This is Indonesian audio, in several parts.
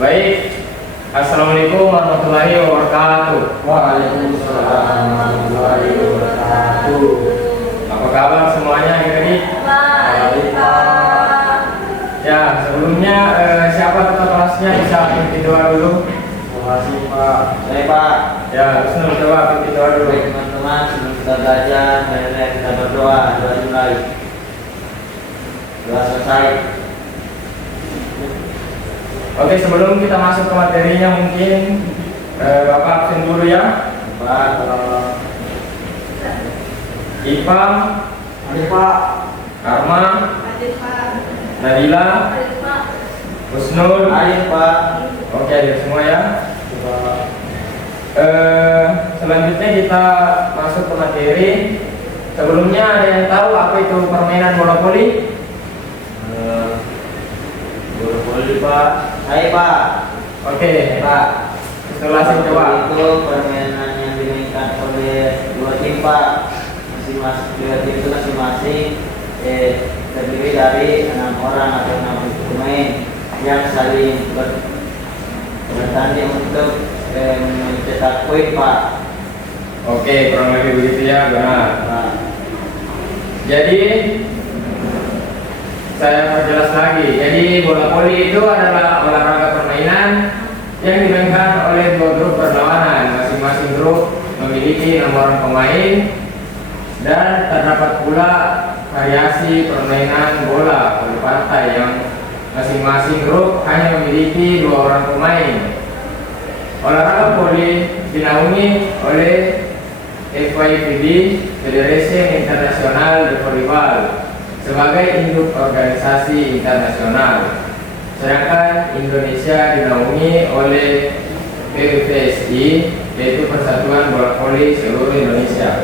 Baik, Assalamualaikum warahmatullahi wabarakatuh. Waalaikumsalam warahmatullahi wabarakatuh. Apa kabar semuanya hari ini? Baik, Pak. Ya, sebelumnya siapa ketua kelasnya bisa pimpin doa dulu? Terima kasih, Pak. Saya, Pak. Ya, Husnul coba pimpin doa dulu. Baik, teman-teman, sebelum kita belajar, mari kita berdoa. Doa dimulai. Doa selesai. Oke, sebelum kita masuk ke materinya mungkin Bapak absen dulu ya. Pak, kalau Ipam, Adik, Pak. Arma, Adik Pak. Nabila, Adik Pak. Husnul. Adik, Pak. Oke, adik semua ya. Pak. Selanjutnya kita masuk ke materi. Sebelumnya ada yang tahu apa itu permainan bola voli? Boleh, Pak. Saya, Pak. Oke, Pak. jelasin coba. Itu permainan yang dimainkan oleh dua tim, Pak. Masing-masing dua tim itu masing-masing terdiri dari 6 orang atau 6 pemain yang saling bertanding untuk mencetak poin, Pak. Oke, kurang lebih begitu ya, benar. Pak. Jadi saya perjelas lagi. Jadi bola voli itu adalah olahraga permainan yang dimainkan oleh dua grup berlawanan. Masing-masing grup memiliki 6 orang pemain dan terdapat pula variasi permainan bola voli pantai yang masing-masing grup hanya memiliki 2 orang pemain. Olahraga voli dinaungi oleh FIVB, Federation International de Volleyball, sebagai induk organisasi internasional. Sedangkan Indonesia dinaungi oleh PBVSI, yaitu Persatuan Bola Voli Seluruh Indonesia.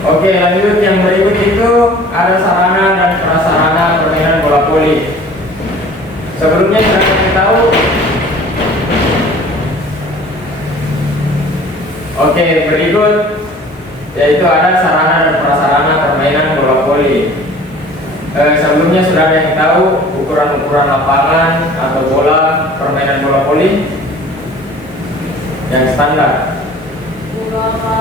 Oke, lanjut yang berikut itu ada sarana dan prasarana permainan bola voli. Sebelumnya sudah kita tahu. Oke, berikut yaitu ada sarana dan prasarana permainan bola voli. Sebelumnya sudah ada yang tahu ukuran-ukuran lapangan atau bola permainan bola voli yang standar. Berapa?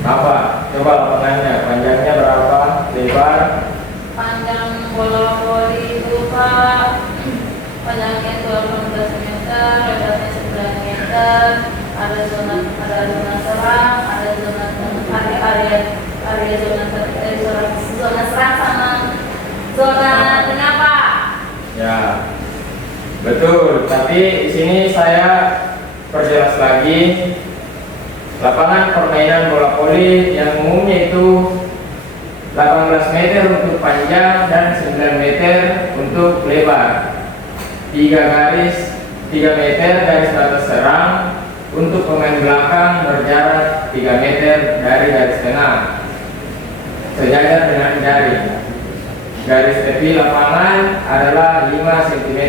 Apa? Coba lapangannya, panjangnya berapa, lebar? Panjang bola voli itu, Pak, panjangnya 18 meter, lebarnya 9 meter. Ada zona serang, ada zona area zona serang sama zona tengah, Pak. Ya, betul. Tapi di sini saya perjelas lagi. Lapangan permainan bola voli yang umumnya itu 18 meter untuk panjang dan 9 meter untuk lebar. 3 meter garis batas serang untuk pemain belakang berjarak 3 meter dari garis tengah, sejajar dengan jaring. Garis tepi lapangan adalah 5 cm.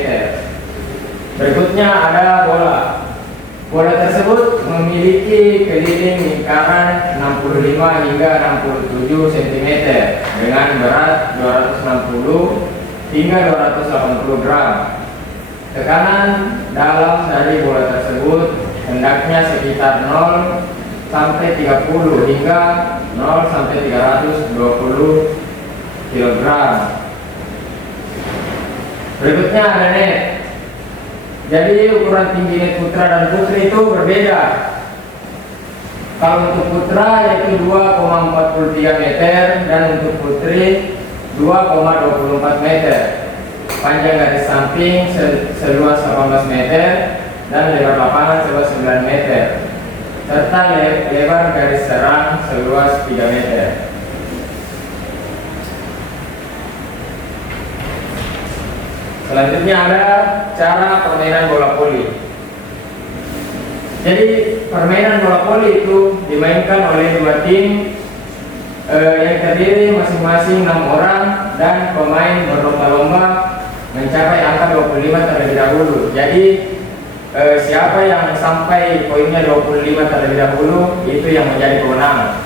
Berikutnya ada bola. Bola tersebut memiliki keliling lingkaran 65 hingga 67 cm dengan berat 260 hingga 280 gram. Tekanan dalam dari bola tersebut hendaknya sekitar 0 sampai 30 hingga 0 sampai 320 kg. Berikutnya ada net. Jadi ukuran tinggi net putra dan putri itu berbeda. Kalau untuk putra yaitu 2,43 meter dan untuk putri 2,24 meter. Panjang garis samping seluas 18 meter dan lebar lapangan seluas 9 meter. serta lebar garis serang seluas 3 meter. Selanjutnya ada cara permainan bola voli. Jadi permainan bola voli itu dimainkan oleh 2 tim yang terdiri masing-masing 6 orang dan pemain berlomba-lomba mencapai angka 25 terlebih dahulu. Jadi siapa yang sampai poinnya 25 terlebih dahulu itu yang menjadi pemenang.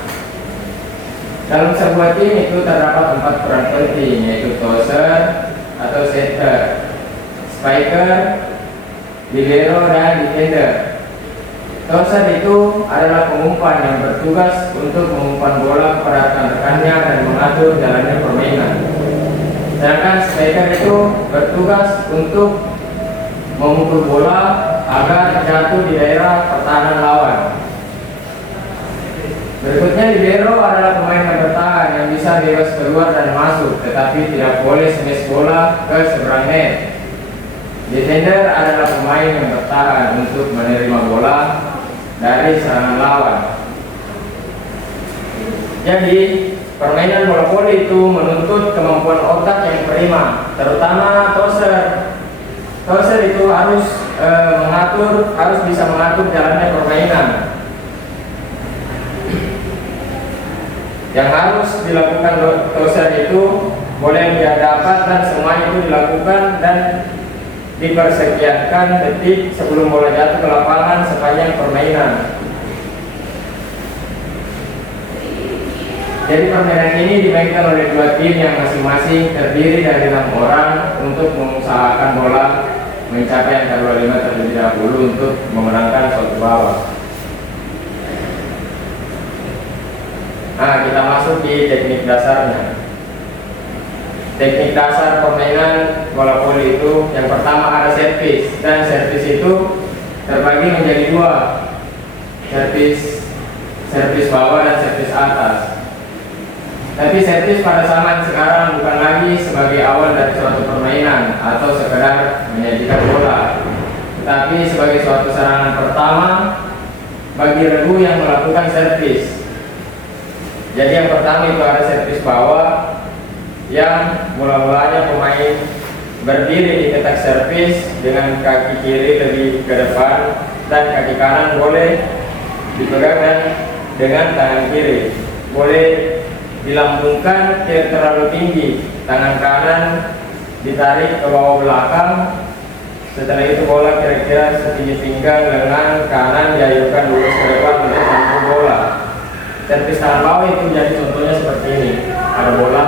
Dalam sebuah tim itu terdapat 4 peran penting, yaitu tosser atau setter, spiker, libero, dan defender. Tosser itu adalah pengumpan yang bertugas untuk mengumpan bola kepada rekan-rekannya dan mengatur jalannya permainan. Sedangkan spiker itu bertugas untuk memukul bola agar jatuh di daerah pertahanan lawan. Berikutnya libero adalah pemain yang bertahan yang bisa bebas keluar dan masuk, tetapi tidak boleh smash bola ke seberang net. Defender adalah pemain yang bertahan untuk menerima bola dari serangan lawan. Jadi permainan bola voli itu menuntut kemampuan otak yang prima, terutama tosser. Tosser itu harus bisa mengatur jalannya permainan. Yang harus dilakukan tosser itu boleh dia dapat dan semuanya itu dilakukan dan dipersekiankan detik sebelum bola jatuh ke lapangan sepanjang permainan. Jadi permainan ini dimainkan oleh 2 tim yang masing-masing terdiri dari 6 orang untuk mengusahakan bola mencapai angka 25 terlebih dahulu untuk memenangkan suatu bawah. Nah, kita masuk di teknik dasarnya. Teknik dasar permainan bola voli itu yang pertama ada servis, dan servis itu terbagi menjadi 2, servis bawah dan servis atas. Tapi servis pada zaman sekarang bukan lagi sebagai awal dari suatu permainan atau sekedar menyajikan bola, tetapi sebagai suatu serangan pertama bagi regu yang melakukan servis. Jadi yang pertama itu ada servis bawah, yang mula-mulanya pemain berdiri di kotak servis dengan kaki kiri lebih ke depan dan kaki kanan boleh dipegang dengan tangan kiri. Boleh dilambungkan tidak terlalu tinggi, tangan kanan ditarik ke bawah belakang. Setelah itu bola kira-kira setinggi pinggang, lengan kanan diayunkan lurus ke depan untuk menampung bola. Servis tangan bawah itu jadi contohnya seperti ini. Ada bola,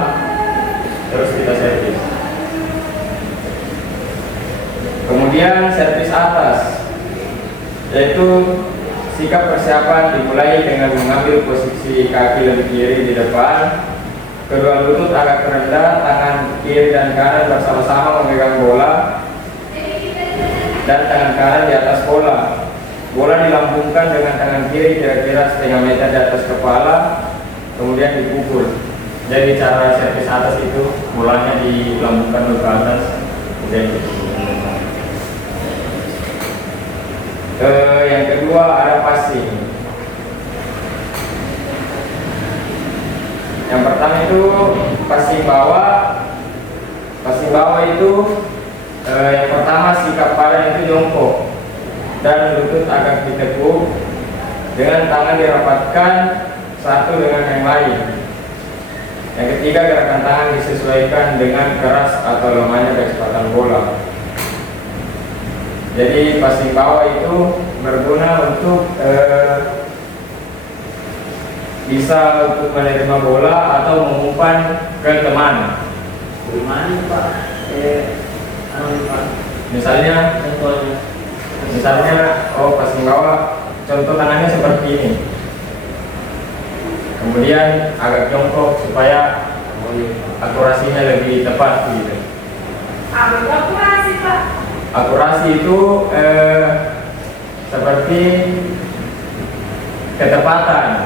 terus kita servis. Kemudian servis atas, yaitu sikap persiapan dimulai dengan mengambil posisi kaki lebih kiri di depan, kedua lutut agak rendah, tangan kiri dan kanan bersama-sama memegang bola, dan tangan kanan di atas bola. Bola dilambungkan dengan tangan kiri kira-kira setengah meter di atas kepala, kemudian dipukul. Jadi cara servis atas itu bolanya dilambungkan ke atas, kemudian dipukul. Yang kedua ada passing. Yang pertama itu passing bawah. Passing bawah itu yang pertama sikap badan itu jongkok dan lutut agak ditekuk, dengan tangan dirapatkan satu dengan yang lain. Yang ketiga, gerakan tangan disesuaikan dengan keras atau lemahnya kecepatan bola. Jadi passing bawah itu berguna untuk bisa untuk menerima bola atau mengumpan ke teman. Gimana Pak? Pak. Misalnya passing bawah, contoh tangannya seperti ini. Kemudian agak jongkok supaya akurasinya lebih tepat gitu. Akurasi Pak. Akurasi itu seperti ketepatan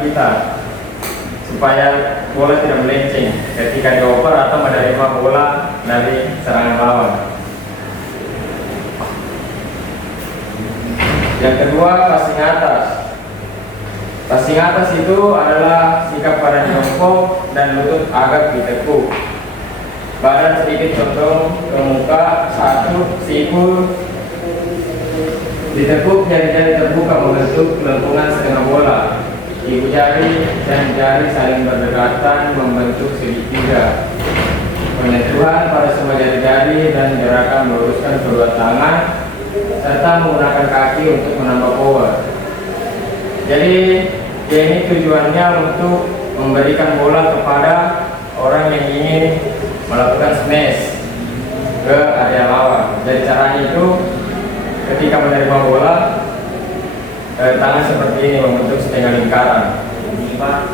kita supaya bola tidak melenceng ketika dioper atau menerima bola dari serangan lawan. Yang kedua, passing atas. Passing atas itu adalah sikap badan jongkok dan lutut agak ditekuk. Badan sedikit condong ke muka, siku ditekuk, jari-jari terbuka membentuk lengkungan setengah bola. Ibu jari dan jari saling berdekatan membentuk segitiga. Penyentuhan pada semua jari-jari dan gerakan meluruskan kedua tangan serta menggunakan kaki untuk menambah power. Jadi ini tujuannya untuk memberikan bola kepada orang yang ingin melakukan smash ke area lawan. Jadi caranya itu ketika menerima bola, tangan seperti ini membentuk setengah lingkaran.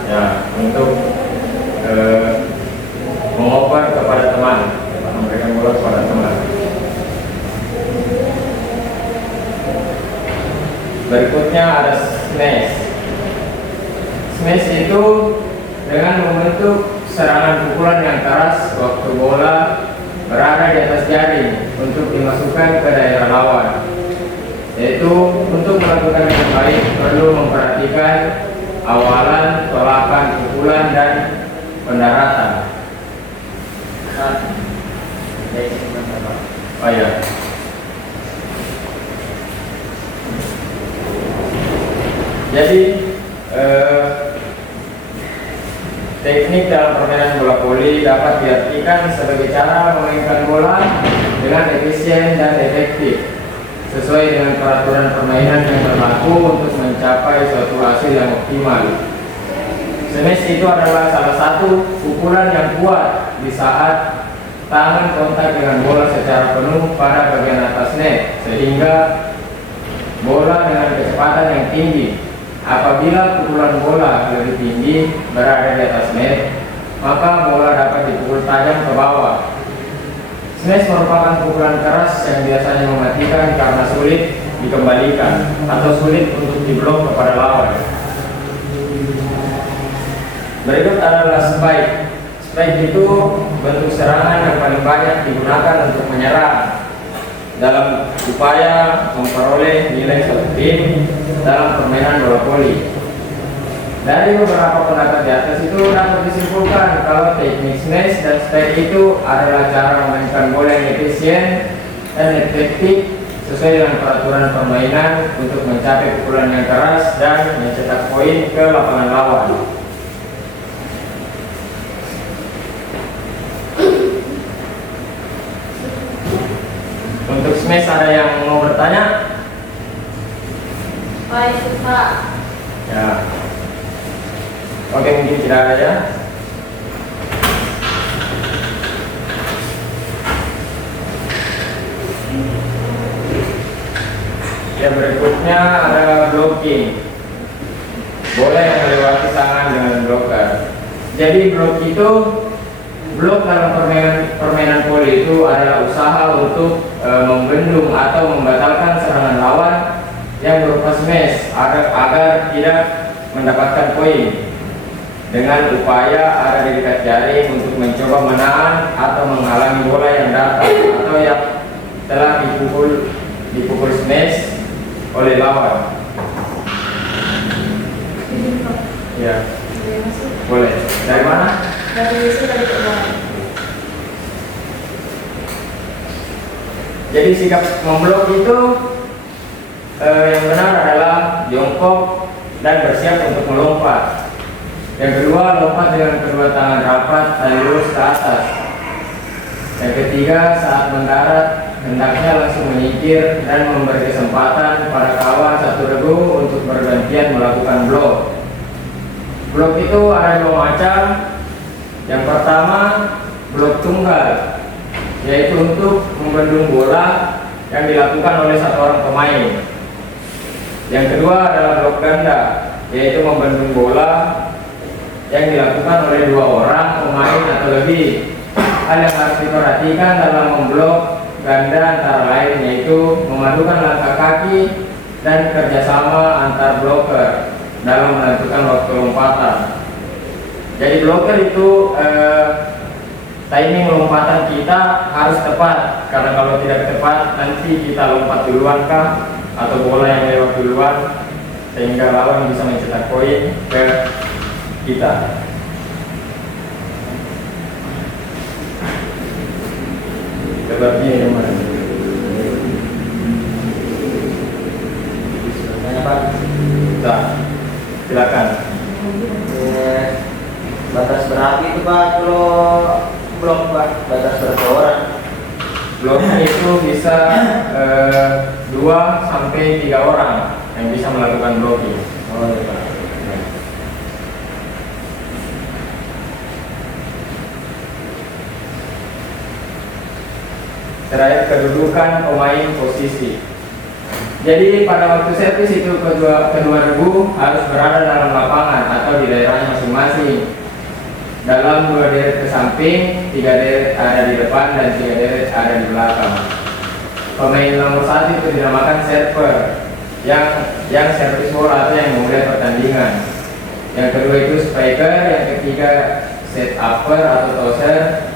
Ya, untuk mengoper kepada teman, memberikan bola kepada teman. Berikutnya ada smash. Smash itu dengan membentuk serangan pukulan yang keras waktu bola berada di atas jaring untuk dimasukkan ke daerah lawan. Yaitu untuk melakukan yang baik perlu memperhatikan awalan, tolakan, pukulan, dan pendaratan. Oh ya. Jadi teknik dalam permainan bola voli dapat diartikan sebagai cara memainkan bola dengan efisien dan efektif sesuai dengan peraturan permainan yang berlaku untuk mencapai suatu hasil yang optimal. Smash itu adalah salah satu pukulan yang kuat di saat tangan kontak dengan bola secara penuh pada bagian atas net sehingga bola dengan kecepatan yang tinggi. Apabila pukulan bola lebih tinggi berada di atas net, maka bola dapat dipukul tajam ke bawah. Smash merupakan pukulan keras yang biasanya mematikan karena sulit dikembalikan atau sulit untuk diblok kepada lawan. Berikut adalah spike. Spike itu bentuk serangan yang paling banyak digunakan untuk menyerang dalam upaya memperoleh nilai 1 tim dalam permainan bola voli. Dari beberapa pendapat di atas itu dapat disimpulkan kalau teknik smash dan spike itu adalah cara memainkan bola yang efisien dan efektif sesuai dengan peraturan permainan untuk mencapai pukulan yang keras dan mencetak poin ke lapangan lawan. Untuk smash ada yang mau bertanya? Baik, Pak. Ya. Oke, mungkin tidak ada ya. Yang berikutnya ada blocking. Bola yang melewati tangan dengan blocker. Jadi blok dalam permainan voli itu adalah usaha untuk membendung atau membatalkan serangan lawan yang berupa smash agar tidak mendapatkan poin dengan upaya ada di dekat jaring untuk mencoba menahan atau menghalangi bola yang datang atau yang telah dipukul smash oleh lawan. Ya, boleh. Dari mana? Dari keuangan. Jadi sikap memblok itu yang benar adalah jongkok dan bersiap untuk melompat. Yang kedua, lompat dengan kedua tangan rapat dan lurus ke atas. Yang ketiga, saat mendarat hendaknya langsung menyingkir dan memberi kesempatan pada kawan satu regu untuk bergantian melakukan blok. Blok itu ada dua macam. Yang pertama, blok tunggal, yaitu untuk membendung bola yang dilakukan oleh satu orang pemain. Yang kedua adalah blok ganda, yaitu membendung bola yang dilakukan oleh dua orang pemain atau lebih. Hal yang harus diperhatikan dalam memblok ganda antara lain yaitu memadukan langkah kaki dan kerjasama antar blocker dalam menentukan waktu lompatan. Jadi blocker itu timing lompatan kita harus tepat, karena kalau tidak tepat nanti kita lompat duluan kah atau bola yang lewat duluan sehingga lawan bisa mencetak poin ke kita. Seperti ini teman. Tanya Pak. Nah, silakan. Batas berapa itu Pak kalau blok Pak? Batas berapa orang? Bloknya itu bisa 2 sampai 3 orang yang bisa melakukan blocking. Oh iya Pak. Terakhir kedudukan pemain posisi. Jadi pada waktu servis itu kedua regu harus berada dalam lapangan atau di daerahnya masing-masing. Dalam 2 deret ke samping, 3 deret ada di depan dan 3 deret ada di belakang. Pemain nomor 1 itu dinamakan server yang servis bola atau yang memulai pertandingan. Yang kedua itu striker, yang ketiga set upper atau tosser.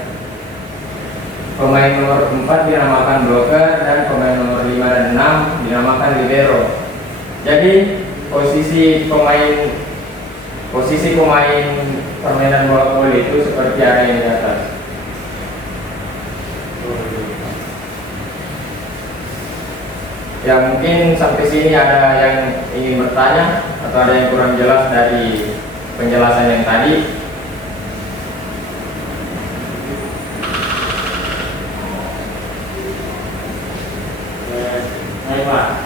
Pemain nomor 4 dinamakan blocker dan pemain nomor 5 dan 6 dinamakan libero. Jadi posisi pemain permainan bola voli itu seperti ada yang di atas. Ya mungkin sampai sini ada yang ingin bertanya atau ada yang kurang jelas dari penjelasan yang tadi. Pak.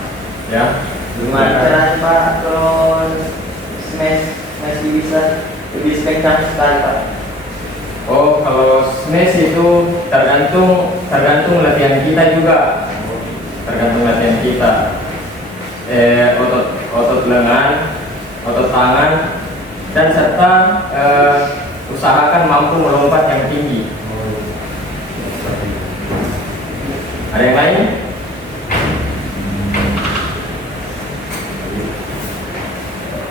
Ya. Gimana caranya Pak kalau smash bisa lebih spektakuler sekali Pak? Oh, kalau smash itu tergantung latihan kita juga. Tergantung latihan kita. Otot lengan, otot tangan, dan serta usahakan mampu melompat yang tinggi. Ada yang lain?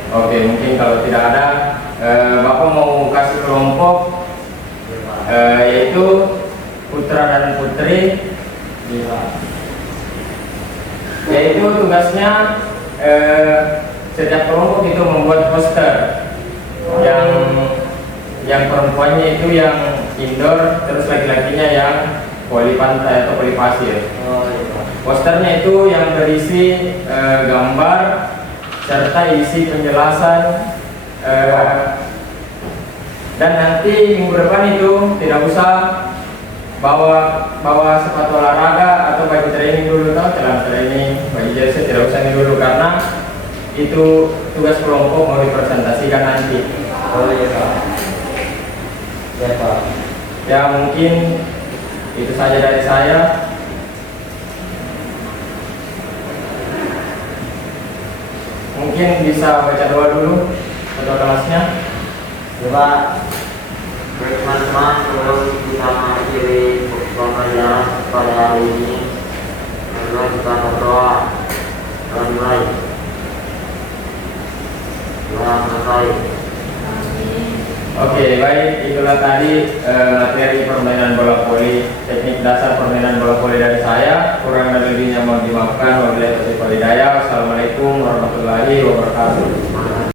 Oke, mungkin kalau tidak ada, Bapak mau kasih kelompok yaitu putra dan putri. Yaitu tugasnya setiap kelompok itu membuat poster. Yang perempuannya itu yang indoor, terus laki-lakinya yang voli pantai atau voli pasir. Posternya itu yang berisi gambar serta isi penjelasan, dan nanti minggu depan itu tidak usah bawa sepatu olahraga atau baju training dulu, atau celana training, baju jersey tidak usah ini dulu karena itu tugas kelompok mau dipresentasikan nanti. Oh iya Pak. Ya Pak. Ya mungkin itu saja dari saya. Mungkin bisa baca doa dulu ketua kelasnya. Ya Pak. Baik teman-teman, sebelum kita mengakhiri pembelajaran pada hari ini, marilah kita berdoa dan mulai. Doa selesai. Oke, baik, itulah tadi materi permainan bola voli, teknik dasar permainan bola voli dari saya. Kurang dan lebihnya mohon dimaafkan. Wabillahi taufiq wal hidayah. Wassalamualaikum warahmatullahi wabarakatuh.